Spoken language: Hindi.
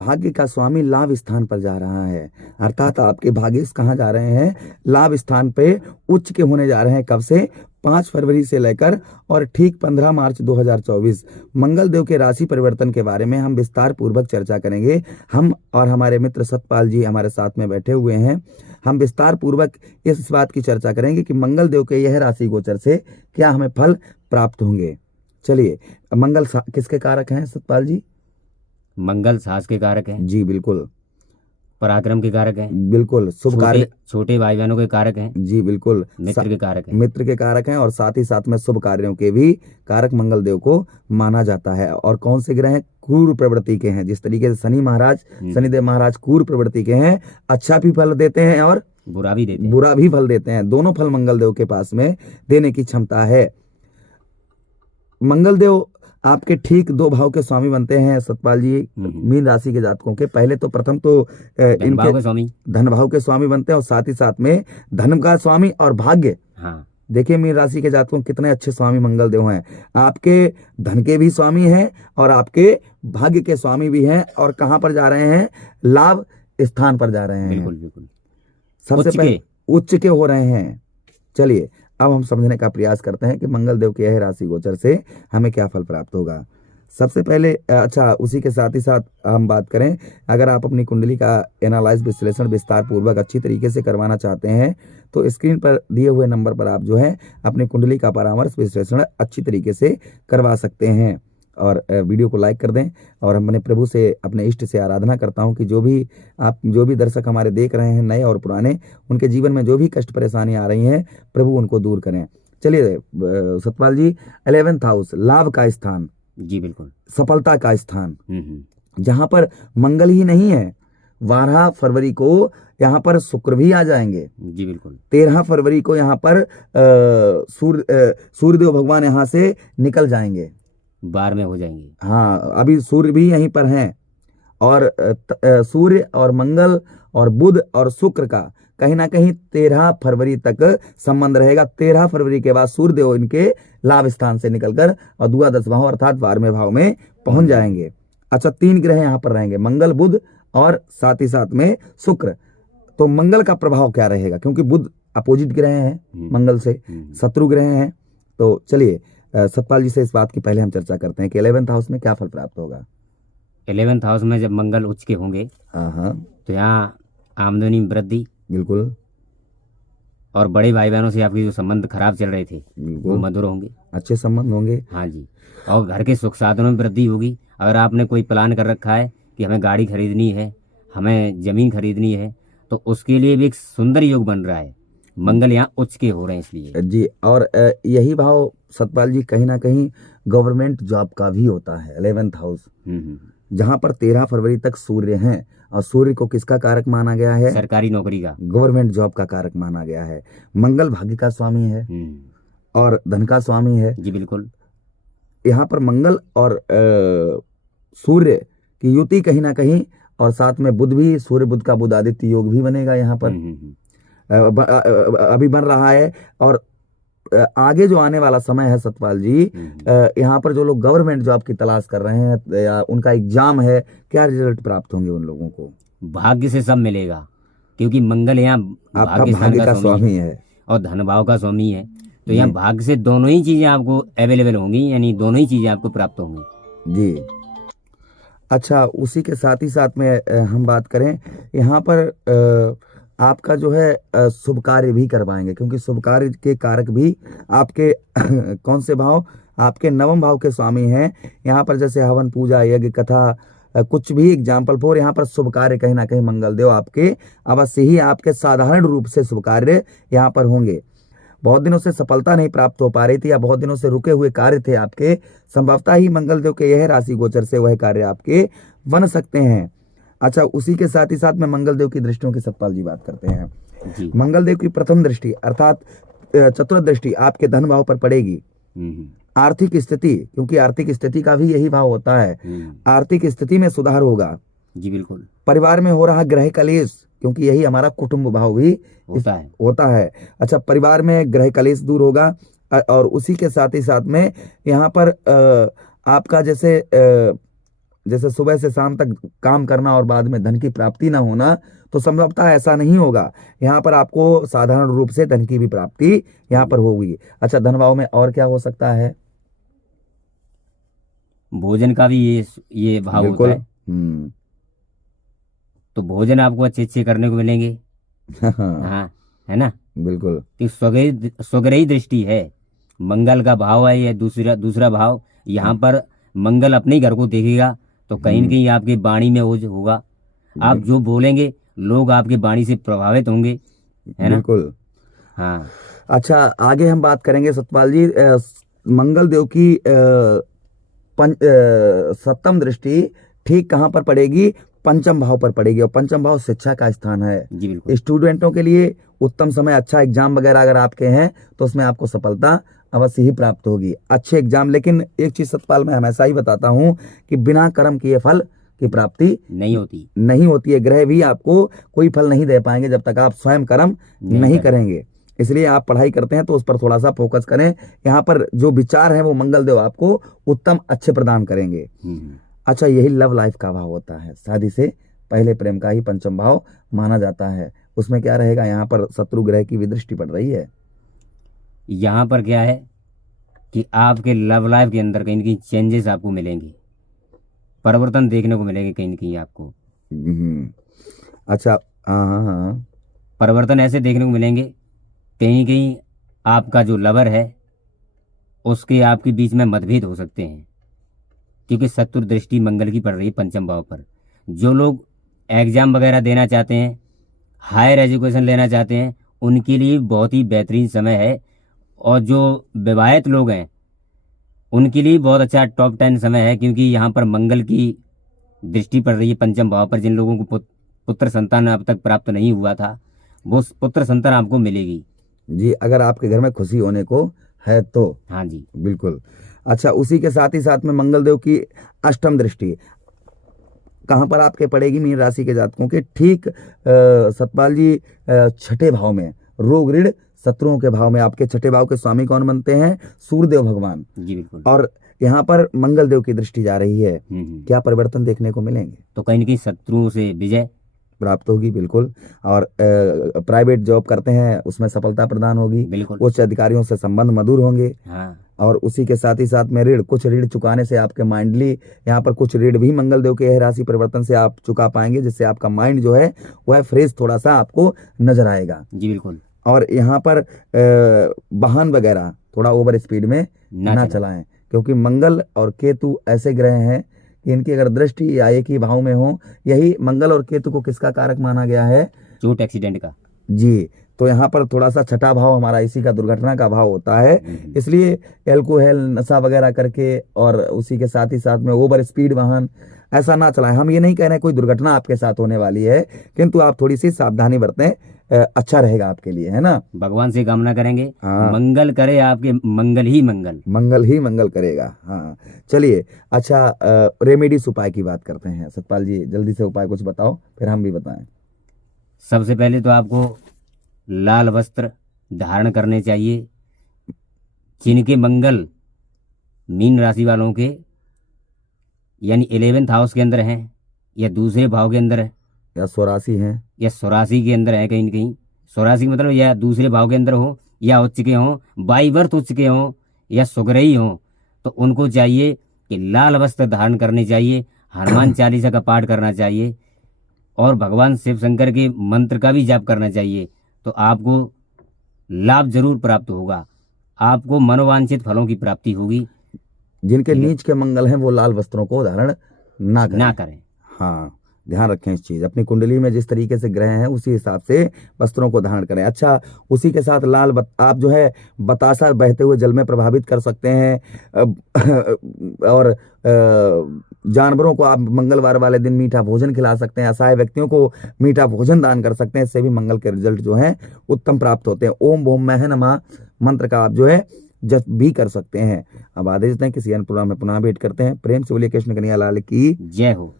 भाग्य का स्वामी लाभ स्थान पर जा रहा है, अर्थात आपके भाग्येश कहाँ जा रहे हैं, लाभ स्थान पे उच्च के होने जा रहे हैं। कब से? 5 फरवरी से लेकर और ठीक 15 मार्च 2024। मंगल देव के राशि परिवर्तन के बारे में हम विस्तार पूर्वक चर्चा करेंगे। हम और हमारे मित्र सतपाल जी हमारे साथ में बैठे हुए हैं। हम विस्तार पूर्वक इस बात की चर्चा करेंगे कि मंगल देव के यह राशि गोचर से क्या हमें फल प्राप्त होंगे। चलिए, मंगल किसके कारक हैं सतपाल जी? मंगल साहस के कारक हैं, जी बिल्कुल। पराक्रम के कारक हैं, बिल्कुल। शुभ कार्य, छोटे भाई बहनों के कारक हैं। जी बिल्कुल। मित्र के कारक हैं। मित्र के कारक हैं और साथ ही साथ में शुभ कार्यों के भी कारक मंगल देव को माना जाता है। और कौन से ग्रह हैं? क्रूर प्रवृत्ति के हैं। जिस तरीके से शनिदेव महाराज क्रूर प्रवृत्ति के हैं, अच्छा भी फल देते हैं और बुरा भी फल देते हैं। दोनों फल मंगल देव के पास में देने की क्षमता है। मंगल देव आपके ठीक 2 भाव के स्वामी बनते हैं सतपाल जी, मीन राशि के जातकों के। पहले तो प्रथम तो इनके धन भाव के स्वामी बनते हैं और साथ ही साथ में धन का स्वामी और भाग्य। हाँ। देखिए मीन राशि के जातकों कितने अच्छे स्वामी मंगल देव हैं। आपके धन के भी स्वामी हैं और आपके भाग्य के स्वामी भी हैं। और कहाँ पर जा रहे हैं? लाभ स्थान पर जा रहे हैं। बिल्कुल। सबसे पहले उच्च के हो रहे हैं। चलिए, अब हम समझने का प्रयास करते हैं कि मंगल देव के यह राशि गोचर से हमें क्या फल प्राप्त होगा। सबसे पहले उसी के साथ ही साथ हम बात करें, अगर आप अपनी कुंडली का एनालाइज विश्लेषण विस्तार पूर्वक अच्छी तरीके से करवाना चाहते हैं तो स्क्रीन पर दिए हुए नंबर पर आप जो है अपनी कुंडली का परामर्श विश्लेषण अच्छी तरीके से करवा सकते हैं। और वीडियो को लाइक कर दें। और हम अपने प्रभु से, अपने इष्ट से आराधना करता हूं कि जो भी दर्शक हमारे देख रहे हैं, नए और पुराने, उनके जीवन में जो भी कष्ट परेशानी आ रही हैं, प्रभु उनको दूर करें। चलिए सतपाल जी, 11th हाउस लाभ का स्थान। जी बिल्कुल। सफलता का स्थान, जहां पर मंगल ही नहीं है, 12 फरवरी को यहाँ पर शुक्र भी आ जाएंगे। जी बिल्कुल। 13 फरवरी को यहाँ पर सूर्यदेव भगवान यहाँ से निकल जाएंगे, बार में हो जाएंगे। हाँ, अभी सूर्य भी यहीं पर हैं। और सूर्य और मंगल और बुध और शुक्र का कहीं ना कहीं 13 फरवरी तक संबंध रहेगा। 13 फरवरी के बाद सूर्यदेव इनके लाभ स्थान से निकलकर और द्वादश भाव अर्थात 12वें भाव में पहुंच जाएंगे। अच्छा, 3 ग्रह यहाँ पर रहेंगे, मंगल बुध और साथ ही साथ में शुक्र। तो मंगल का प्रभाव क्या रहेगा? क्योंकि बुध अपोजिट ग्रह हैं मंगल से, शत्रु ग्रह हैं। तो चलिए सतपाल जी से इस बात की पहले हम चर्चा करते हैं कि 11th हाउस में क्या फल प्राप्त होगा। 11th हाउस में जब मंगल उच्च के होंगे, हाँ, तो यहाँ आमदनी वृद्धि, बिल्कुल, और बड़े भाई बहनों से आपके जो संबंध खराब चल रहे थे वो मधुर होंगे, अच्छे संबंध होंगे। हाँ जी। और घर के सुख साधनों में वृद्धि होगी। अगर आपने कोई प्लान कर रखा है कि हमें गाड़ी खरीदनी है, हमें जमीन खरीदनी है, तो उसके लिए भी एक सुंदर योग बन रहा है। मंगल यहाँ उच्च के हो रहे हैं इसलिए जी। और यही भाव सतपाल जी कहीं ना कहीं गवर्नमेंट जॉब का भी होता है, 11th हाउस, जहाँ पर 13 फरवरी तक सूर्य हैं। और सूर्य को किसका कारक माना गया है? सरकारी नौकरी का, गवर्नमेंट जॉब का कारक माना गया है। मंगल भाग्य का स्वामी है और धन का स्वामी है। जी बिल्कुल। यहाँ पर मंगल और सूर्य की युति कहीं ना कहीं, और साथ में बुध भी, सूर्य बुध का बुध आदित्य योग भी बनेगा यहाँ पर, अभी बन रहा है। और आगे जो आने वाला समय है सतपाल जी, यहाँ पर जो लोग गवर्नमेंट जॉब की तलाश कर रहे हैं या उनका एग्जाम है, क्या रिजल्ट प्राप्त होंगे उन लोगों को? भाग्य से सब मिलेगा, क्योंकि मंगल यहाँ भाग्य का स्वामी है और धन भाव का स्वामी है। तो यहाँ भाग्य से दोनों ही चीजें आपको अवेलेबल होंगी, यानी दोनों ही चीजें आपको प्राप्त होंगी जी। अच्छा, उसी के साथ ही साथ में हम बात करें, यहाँ पर आपका जो है शुभ कार्य भी करवाएंगे, क्योंकि शुभ कार्य के कारक भी आपके कौन से भाव? आपके 9वें भाव के स्वामी हैं। यहाँ पर जैसे हवन पूजा, यज्ञ, कथा, कुछ भी एग्जाम्पल फॉर, यहाँ पर शुभ कार्य कहीं ना कहीं मंगल देव आपके अवश्य ही आपके साधारण रूप से शुभ कार्य यहाँ पर होंगे। बहुत दिनों से सफलता नहीं प्राप्त हो पा रही थी या बहुत दिनों से रुके हुए कार्य थे आपके, संभवतः ही मंगल देव के यह राशि गोचर से वह कार्य आपके बन सकते हैं। अच्छा, उसी के साथ ही साथ में मंगल देव की दृष्टियों की सतपाल जी बात करते हैं। मंगल देव की प्रथम दृष्टि अर्थात चतुर्थ दृष्टि आपके धन भाव पर पड़ेगी। आर्थिक स्थिति, क्योंकि आर्थिक स्थिति का भी यही भाव होता है, आर्थिक स्थिति में सुधार होगा। जी बिल्कुल। परिवार में हो रहा ग्रह कलेश, क्योंकि यही हमारा कुटुंब भाव भी होता है। अच्छा, परिवार में ग्रह कलेश दूर होगा। और उसी के साथ ही साथ में यहाँ पर आपका जैसे जैसे सुबह से शाम तक काम करना और बाद में धन की प्राप्ति ना होना, तो संभवतः ऐसा नहीं होगा। यहाँ पर आपको साधारण रूप से धन की भी प्राप्ति यहाँ पर होगी। अच्छा, धन भाव में और क्या हो सकता है? भोजन का भी ये भाव होता बिल्कुल। है। तो भोजन आपको अच्छे अच्छे करने को मिलेंगे। हाँ, हाँ, है ना। बिल्कुल। तो स्वग्रही दृष्टि है, मंगल का भाव है ये दूसरा भाव। यहाँ पर मंगल अपने ही घर को देखेगा, तो कहीं न कहीं आपकी वाणी में ओज होगा। आप जो बोलेंगे लोग आपकी वाणी से प्रभावित होंगे, है ना। बिल्कुल। हाँ। अच्छा, आगे हम बात करेंगे सतपाल जी, मंगल देव की सप्तम दृष्टि ठीक कहाँ पर पड़ेगी? पंचम भाव पर पड़ेगी, और पंचम भाव शिक्षा का स्थान है। जी बिल्कुल। स्टूडेंटों के लिए उत्तम समय, अच्छा एग्जाम वगैरह अगर आपके हैं तो उसमें आपको सफलता अवश्य ही प्राप्त होगी, अच्छे एग्जाम। लेकिन एक चीज सतपाल मैं हमेशा ही बताता हूँ कि बिना कर्म किए फल की प्राप्ति नहीं होती है। ग्रह भी आपको कोई फल नहीं दे पाएंगे जब तक आप स्वयं कर्म नहीं करेंगे। इसलिए आप पढ़ाई करते हैं तो उस पर थोड़ा सा फोकस करें। यहाँ पर जो विचार हैं वो मंगल देव आपको उत्तम अच्छे प्रदान करेंगे। अच्छा, यही लव लाइफ का भाव होता है, शादी से पहले प्रेम का ही पंचम भाव माना जाता है। उसमें क्या रहेगा? यहाँ पर शत्रु ग्रह की भी दृष्टि पड़ रही है। यहाँ पर क्या है कि आपके लव लाइफ के अंदर कहीं न कहीं चेंजेस आपको मिलेंगे, परिवर्तन देखने को मिलेंगे कहीं न कहीं आपको। अच्छा, हाँ, परिवर्तन ऐसे देखने को मिलेंगे, कहीं कहीं आपका जो लवर है उसके आपके बीच में मतभेद हो सकते हैं, क्योंकि शत्रु दृष्टि मंगल की पड़ रही है पंचम भाव पर। जो लोग एग्जाम वगैरह देना चाहते हैं, हायर एजुकेशन लेना चाहते हैं, उनके लिए बहुत ही बेहतरीन समय है। और जो विवाहित लोग हैं उनके लिए बहुत अच्छा टॉप 10 समय है, क्योंकि यहाँ पर मंगल की दृष्टि पड़ रही है पंचम भाव पर। जिन लोगों को पुत्र संतान अब तक प्राप्त नहीं हुआ था, वो पुत्र संतान आपको मिलेगी जी, अगर आपके घर में खुशी होने को है तो। हाँ जी, बिल्कुल। अच्छा, उसी के साथ ही साथ में मंगल देव की अष्टम दृष्टि कहाँ पर आपके पड़ेगी? मीन राशि के जातकों के ठीक सतपाल जी छठे भाव में, रोग ऋण शत्रुओं के भाव में। आपके छठे भाव के स्वामी कौन बनते हैं? सूर्यदेव भगवान। जी बिल्कुल। और यहाँ पर मंगल देव की दृष्टि जा रही है। क्या परिवर्तन देखने को मिलेंगे? तो कहीं न कहीं शत्रुओं से विजय प्राप्त होगी, बिल्कुल। और प्राइवेट जॉब करते हैं उसमें सफलता प्रदान होगी, बिल्कुल। उच्च अधिकारियों से संबंध मधुर होंगे। हाँ। और उसी के साथ ही साथ में कुछ ऋण चुकाने से आपके माइंडली, यहाँ पर कुछ ऋण भी मंगल देव के राशि परिवर्तन से आप चुका पाएंगे, जिससे आपका माइंड जो है वह फ्रेश थोड़ा सा आपको नजर आएगा। जी बिल्कुल। और यहाँ पर वाहन वगैरह थोड़ा ओवर स्पीड में ना चलाएं, क्योंकि मंगल और केतु ऐसे ग्रह हैं कि इनकी अगर दृष्टि या एक ही भाव में हो, यही मंगल और केतु को किसका कारक माना गया है? चोट एक्सीडेंट का। जी, तो यहाँ पर थोड़ा सा छठा भाव हमारा इसी का दुर्घटना का भाव होता है। इसलिए एल्कोहल नशा वगैरह करके और उसी के साथ ही साथ में ओवर स्पीड वाहन ऐसा ना चलाएं। हम ये नहीं कह रहे हैं कोई दुर्घटना आपके साथ होने वाली है, किंतु आप थोड़ी सी सावधानी बरतें, अच्छा रहेगा आपके लिए, है ना। भगवान से कामना करेंगे। हाँ। मंगल करे आपके, मंगल ही मंगल करेगा। हाँ, चलिए। अच्छा, रेमेडीज उपाय की बात करते हैं। सतपाल जी जल्दी से उपाय कुछ बताओ, फिर हम भी बताएं। सबसे पहले तो आपको लाल वस्त्र धारण करने चाहिए। जिनके मंगल मीन राशि वालों के यानी 11th हाउस के अंदर हैं, या दूसरे भाव के अंदर है, या स्वराशि हैं, या स्वराशि के अंदर है, कहीं न कहीं स्वराशि मतलब या दूसरे भाव के अंदर हो, या उच्च के हों, बाई बर्थ उच्च के हों, या सुग्रही हों, तो उनको चाहिए कि लाल वस्त्र धारण करने चाहिए, हनुमान चालीसा का पाठ करना चाहिए, और भगवान शिव शंकर के मंत्र का भी जाप करना चाहिए। तो आपको लाभ जरूर प्राप्त होगा, आपको मनोवांछित फलों की प्राप्ति होगी। जिनके नीच के मंगल हैं वो लाल वस्त्रों को धारण ना करें। हाँ, ध्यान रखें इस चीज। अपनी कुंडली में जिस तरीके से ग्रह हैं उसी हिसाब से वस्त्रों को धारण करें। अच्छा, उसी के साथ आप जो है बतासा बहते हुए जल में प्रभावित कर सकते हैं। और जानवरों को आप मंगलवार वाले दिन मीठा भोजन खिला सकते हैं। असहाय व्यक्तियों को मीठा भोजन दान कर सकते हैं। इससे भी मंगल के रिजल्ट जो है उत्तम प्राप्त होते हैं। ओम भोम मह नमः मंत्र का आप जो है जप भी कर सकते हैं। अब आदेश दें, किसी अन्य प्रोग्राम में पुनः भेंट करते हैं। प्रेम से बोलिए कृष्ण कन्हैया लाल की जय हो।